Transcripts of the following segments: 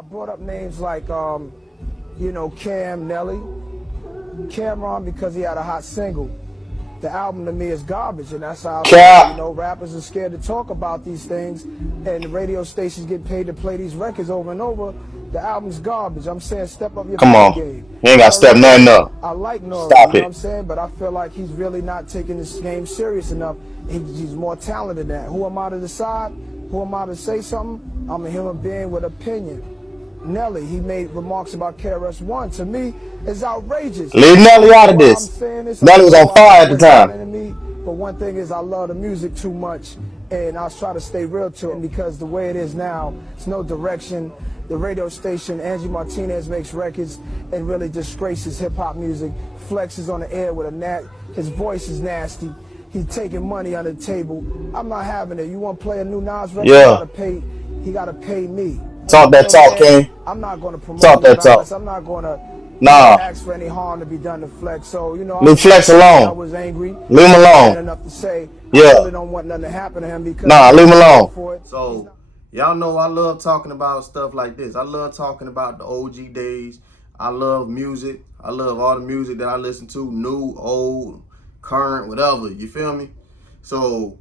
I brought up names like, you know, Nelly, Cam'Ron because he had a hot single. The album to me is garbage, and that's how I feel. You know, rappers are scared to talk about these things, and the radio stations get paid to play these records over and over. The album's garbage. I'm saying step up your game. You ain't got to step nothing up. I like Nori, Stop you know it. what I'm saying? But I feel like he's really not taking this game serious enough. He's more talented than that. Who am I to decide? Who am I to say something? I'm a human being with opinion. Nelly, he made remarks about KRS-One. To me, it's outrageous. Leave Nelly out of this. Nelly was on fire at the time. But one thing is, I love the music too much, and I try to stay real to it because the way it is now, it's no direction. The radio station, Angie Martinez makes records and really disgraces hip-hop music, flexes on the air with his voice is nasty. He's taking money under the table. I'm not having it. You want to play a new Nas record? Yeah. He gotta pay me. Talk that talk, King. I'm not going to promote talk that talk. I'm not going to ask for any harm to be done to Flex. So, you know, leave Flex alone. I was angry. Leave him alone. Enough to say, yeah. I really don't want nothing to happen to him because leave him alone. So, y'all know I love talking about stuff like this. I love talking about the OG days. I love music. I love all the music that I listen to, new, old, current, whatever. You feel me? So,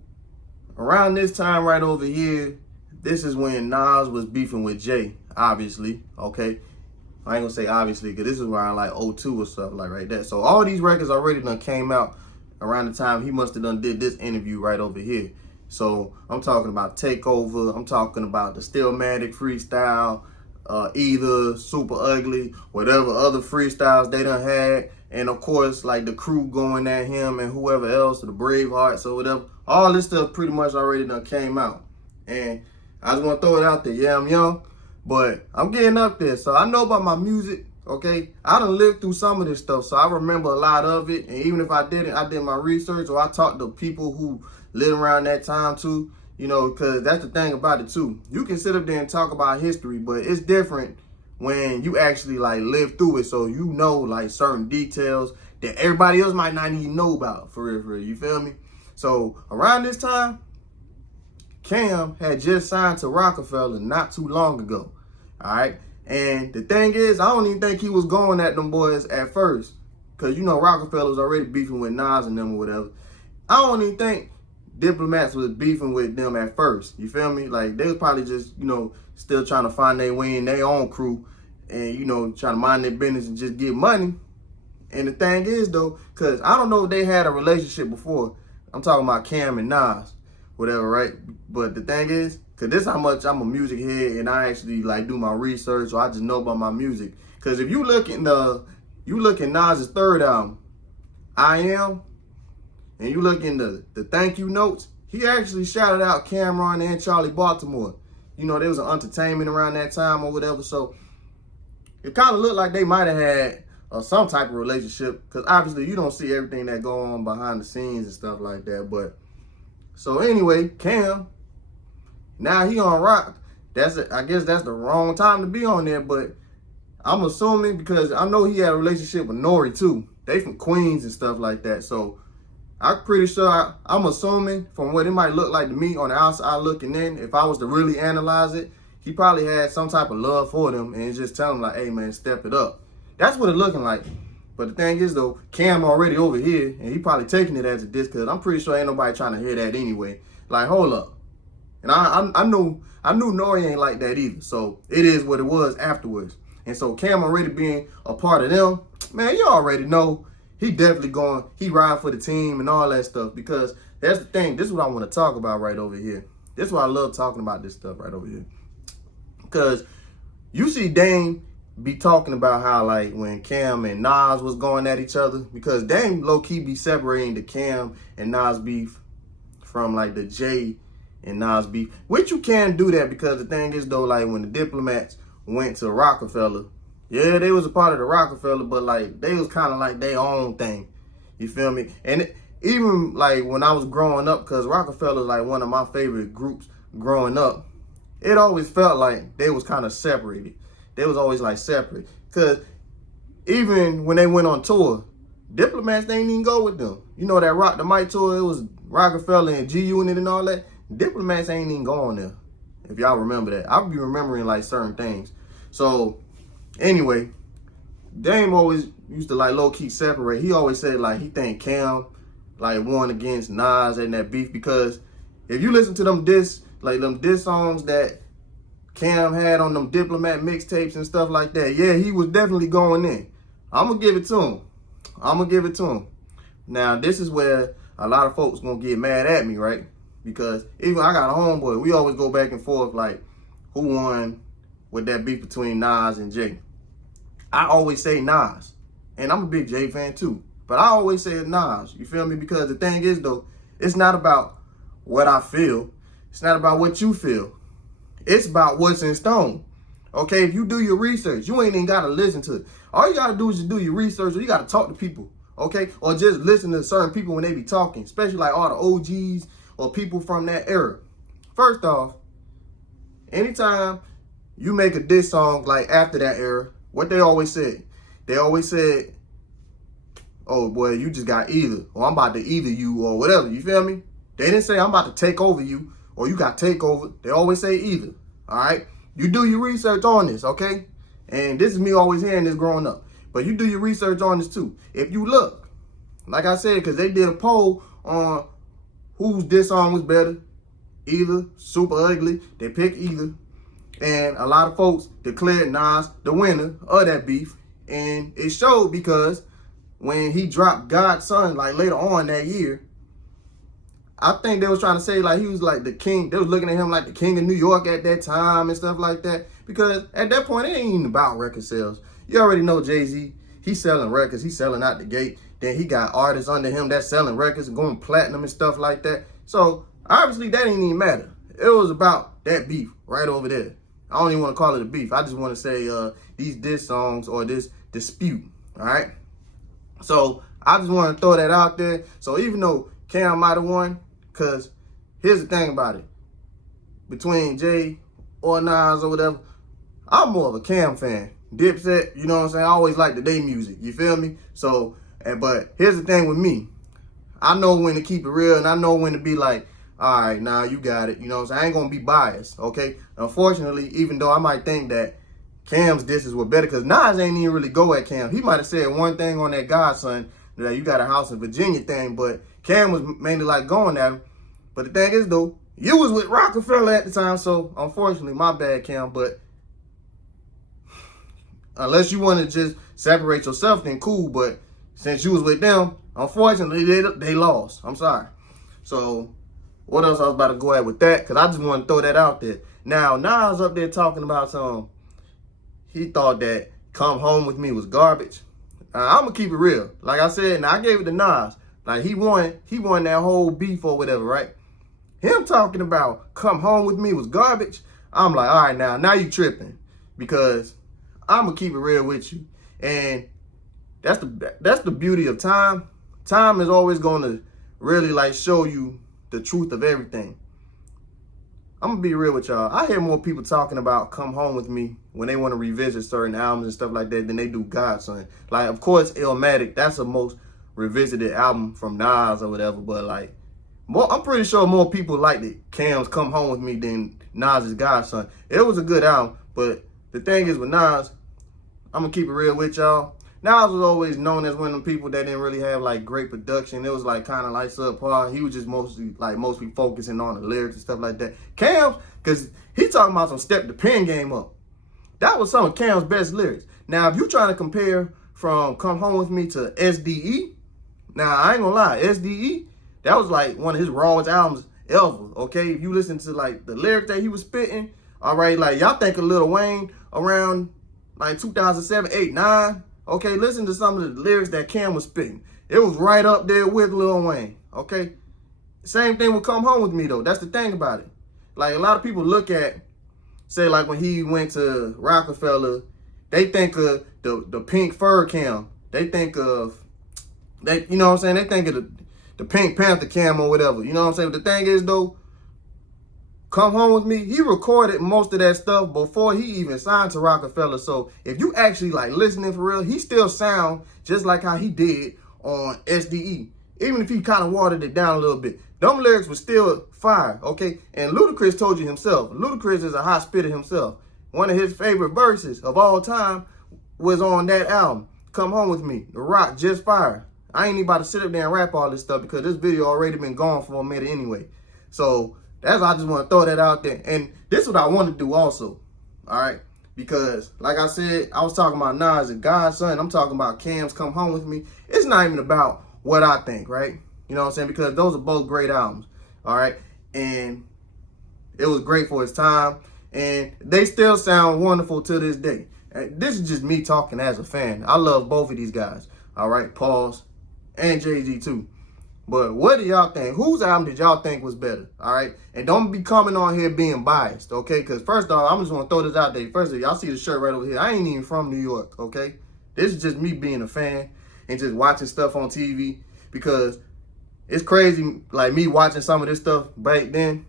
around this time right over here, this is when Nas was beefing with Jay, obviously, okay? I ain't gonna say obviously, because this is around like 02 or stuff like that. So all these records already done came out around the time he must have done did this interview right over here. So I'm talking about Takeover, I'm talking about the Stillmatic freestyle, either Super Ugly, whatever other freestyles they done had. And of course, like the crew going at him and whoever else, the Bravehearts or whatever. All this stuff pretty much already done came out. And I just want to throw it out there. Yeah, I'm young, but I'm getting up there. So I know about my music, okay? I done lived through some of this stuff, so I remember a lot of it. And even if I didn't, I did my research or I talked to people who lived around that time too, you know, because that's the thing about it too. You can sit up there and talk about history, but it's different when you actually like live through it. So you know like certain details that everybody else might not even know about, for real, you feel me? So around this time, Cam had just signed to Rockefeller not too long ago, all right? And the thing is, I don't even think he was going at them boys at first because, you know, Rockefeller was already beefing with Nas and them or whatever. I don't even think Diplomats was beefing with them at first, you feel me? Like, they was probably just, you know, still trying to find their way in their own crew and, you know, trying to mind their business and just get money. And the thing is, though, because I don't know if they had a relationship before. I'm talking about Cam and Nas. Whatever, right? But the thing is, because this is how much I'm a music head and I actually like do my research or I just know about my music. Because if you look at Nas's third album, I Am, and you look in the thank you notes, he actually shouted out Cam'Ron and Charlie Baltimore. You know, there was an entertainment around that time or whatever. So it kind of looked like they might have had some type of relationship. Because obviously you don't see everything that go on behind the scenes and stuff like that. But so anyway, Cam, now he on rock. I guess that's the wrong time to be on there, but I'm assuming because I know he had a relationship with Nori too. They from Queens and stuff like that. So I'm pretty sure, I'm assuming from what it might look like to me on the outside looking in, if I was to really analyze it, he probably had some type of love for them and just tell them like, hey man, step it up. That's what it looking like. But the thing is though, Cam already over here, and he probably taking it as a diss, because I'm pretty sure ain't nobody trying to hear that anyway. Like, hold up. And I knew Nori ain't like that either. So it is what it was afterwards. And so Cam already being a part of them, man, you already know he definitely he riding for the team and all that stuff. Because that's the thing. This is what I want to talk about right over here. This is why I love talking about this stuff right over here. Because you see Dame be talking about how like when Cam and Nas was going at each other, because Dame low-key be separating the Cam and Nas beef from like the Jay and Nas beef, which you can do that because the thing is though, like when the Diplomats went to Rockefeller, yeah, they was a part of the Rockefeller, but like they was kind of like their own thing, you feel me? And even like when I was growing up, because Rockefeller is like one of my favorite groups growing up, it always felt like they was kind of separated. They was always like separate. Because even when they went on tour, Diplomats, they didn't even go with them. You know that Rock the Mic tour, it was Rockefeller and G-Unit and all that. Diplomats ain't even going there, if y'all remember that. I'll be remembering like certain things. So anyway, Dame always used to like low key separate. He always said like he think Cam like won against Nas and that beef, because if you listen to them diss songs that Cam had on them Diplomat mixtapes and stuff like that, yeah, he was definitely going in. I'm gonna give it to him. Now this is where a lot of folks gonna get mad at me, right? Because even I got a homeboy, we always go back and forth like who won with that beef between Nas and Jay. I always say Nas, and I'm a big Jay fan too, but I always say Nas, you feel me? Because the thing is though, it's not about what I feel, it's not about what you feel, it's about what's in stone. Okay, if you do your research, you ain't even gotta listen to it. All you gotta do is just do your research, or you gotta talk to people, okay? Or just listen to certain people when they be talking, especially like all the OGs or people from that era. First off, anytime you make a diss song like after that era, what they always said, oh boy, you just got either, or I'm about to either you, or whatever, you feel me? They didn't say I'm about to take over you, or you got take over. They always say either, all right? You do your research on this, okay? And this is me always hearing this growing up. But you do your research on this too. If you look, like I said, because they did a poll on whose diss song was better, either, super ugly. They picked either. And a lot of folks declared Nas the winner of that beef. And it showed because when he dropped God's Son, like later on that year, I think they was trying to say like he was like the king. They was looking at him like the king of New York at that time and stuff like that. Because at that point, it ain't even about record sales. You already know Jay-Z, he's selling records. He's selling out the gate. Then he got artists under him that's selling records and going platinum and stuff like that. So obviously that ain't even matter. It was about that beef right over there. I don't even want to call it a beef. I just want to say these diss songs or this dispute, all right? So I just want to throw that out there. So even though Cam might have won, because here's the thing about it. Between Jay or Nas or whatever, I'm more of a Cam fan. Dipset, you know what I'm saying? I always like the day music, you feel me? So, but here's the thing with me. I know when to keep it real, and I know when to be like, all right, nah, you got it. You know what I'm saying? I ain't going to be biased, okay? Unfortunately, even though I might think that Cam's disses were better, because Nas ain't even really go at Cam. He might have said one thing on that Godson, that you got a house in Virginia thing, but Cam was mainly like going at him. But the thing is, though, you was with Rockefeller at the time, so unfortunately, my bad, Cam. But unless you want to just separate yourself, then cool. But since you was with them, unfortunately, they lost. I'm sorry. So what else I was about to go at with that? Because I just want to throw that out there. Now, Nas up there talking about he thought that Come Home With Me was garbage. I'm going to keep it real. Like I said, now I gave it to Nas. Like he won that whole beef or whatever, right? Him talking about Come Home With Me was garbage. I'm like, all right, now you tripping, because I'm gonna keep it real with you. And that's the beauty of time. Time is always gonna really like show you the truth of everything. I'm gonna be real with y'all. I hear more people talking about Come Home With Me when they want to revisit certain albums and stuff like that than they do Godson. Like, of course, Illmatic, that's the most revisited album from Nas or whatever, but like, I'm pretty sure more people liked it, Cam's Come Home With Me, than Nas's Godson. It was a good album, but the thing is with Nas, I'm gonna keep it real with y'all. Nas was always known as one of them people that didn't really have like great production. It was like kind of like subpar. He was just mostly focusing on the lyrics and stuff like that. Cam, because he talking about some step the pen game up. That was some of Cam's best lyrics. Now, if you trying to compare from Come Home With Me to SDE, now I ain't gonna lie, SDE, that was like one of his rawest albums ever, okay? If you listen to like the lyrics that he was spitting, all right, like y'all think of Lil Wayne around like 2007, 8, 9, okay? Listen to some of the lyrics that Cam was spitting. It was right up there with Lil Wayne, okay? Same thing with Come Home With Me though. That's the thing about it. Like a lot of people look at, say like when he went to Rockefeller, they think of the pink fur Cam. They think of, you know what I'm saying? They think of the Pink Panther Cam or whatever. You know what I'm saying? But the thing is, though, Come Home With Me, he recorded most of that stuff before he even signed to Rockefeller. So if you actually like listening for real, he still sound just like how he did on SDE. Even if he kind of watered it down a little bit. Them lyrics were still fire, okay? And Ludacris told you himself. Ludacris is a hot spitter himself. one of his favorite verses of all time was on that album, Come Home With Me. The Rock, Just Fire. I ain't even about to sit up there and rap all this stuff because this video already been gone for a minute anyway. So that's why I just want to throw that out there. And this is what I want to do also, all right? Because like I said, I was talking about Nas and Godson. I'm talking about Cam's Come Home With Me. It's not even about what I think, right? You know what I'm saying? Because those are both great albums, all right? And it was great for its time. And they still sound wonderful to this day. And this is just me talking as a fan. I love both of these guys, all right? Pause. And Jay-Z too. But what do y'all think? Whose album did y'all think was better? All right? And don't be coming on here being biased, okay? Because first off, I'm just going to throw this out there. First of all, y'all see the shirt right over here. I ain't even from New York, okay? This is just me being a fan and just watching stuff on TV because it's crazy, like me watching some of this stuff back then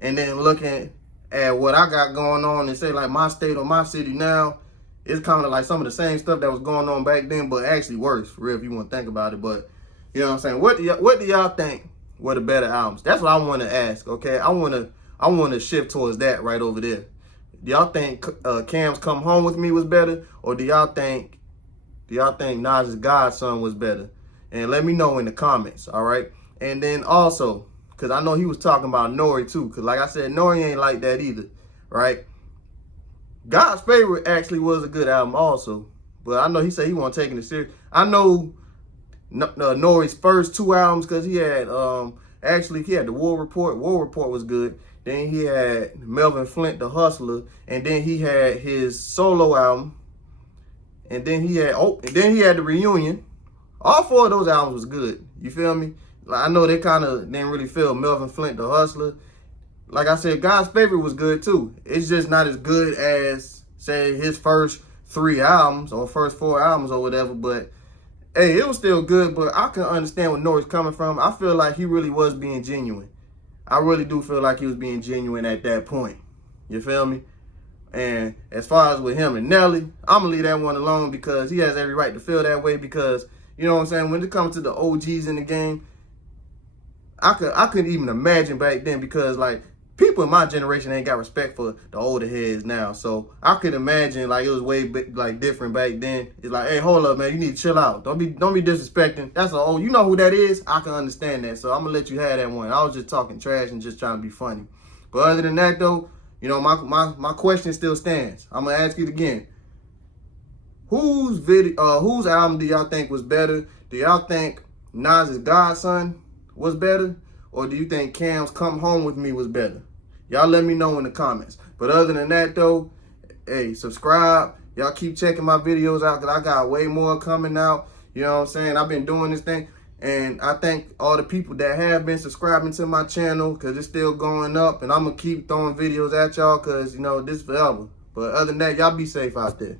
and then looking at what I got going on and say like my state or my city now. It's kind of like some of the same stuff that was going on back then, but actually worse, for real, if you want to think about it. But, you know what I'm saying? What do y'all think were the better albums? That's what I want to ask, okay? I want to shift towards that right over there. Do y'all think Cam's Come Home With Me was better? Or do y'all think Nas's Godson was better? And let me know in the comments, all right? And then also, because I know he was talking about Nori too, because like I said, Nori ain't like that either, right? God's Favorite actually was a good album also, but I know he said he wasn't taking it serious. I know Nori's first two albums because he had he had the War Report. War Report was good. Then he had Melvin Flint, The Hustler, and then he had his solo album, and then he had the Reunion. All four of those albums was good. You feel me? Like, I know they kind of didn't really feel Melvin Flint, The Hustler. Like I said, God's Favorite was good too. It's just not as good as, say, his first 3 albums or first 4 albums or whatever. But, hey, it was still good. But I can understand where Nori's coming from. I feel like he really was being genuine. I really do feel like he was being genuine at that point. You feel me? And as far as with him and Nelly, I'm going to leave that one alone because he has every right to feel that way because, you know what I'm saying, when it comes to the OGs in the game, I couldn't even imagine back then because, like, people in my generation ain't got respect for the older heads now. So I could imagine like it was way different back then. It's like, hey, hold up, man, you need to chill out. Don't be disrespecting. That's an old, you know who that is? I can understand that. So I'm gonna let you have that one. I was just talking trash and just trying to be funny. But other than that though, you know, my question still stands. I'm gonna ask it again. Whose album do y'all think was better? Do y'all think Nas's Godson was better? Or do you think Cam's Come Home With Me was better? Y'all let me know in the comments. But other than that, though, hey, subscribe. Y'all keep checking my videos out because I got way more coming out. You know what I'm saying? I've been doing this thing. And I thank all the people that have been subscribing to my channel because it's still going up. And I'm going to keep throwing videos at y'all because, you know, this forever. But other than that, y'all be safe out there.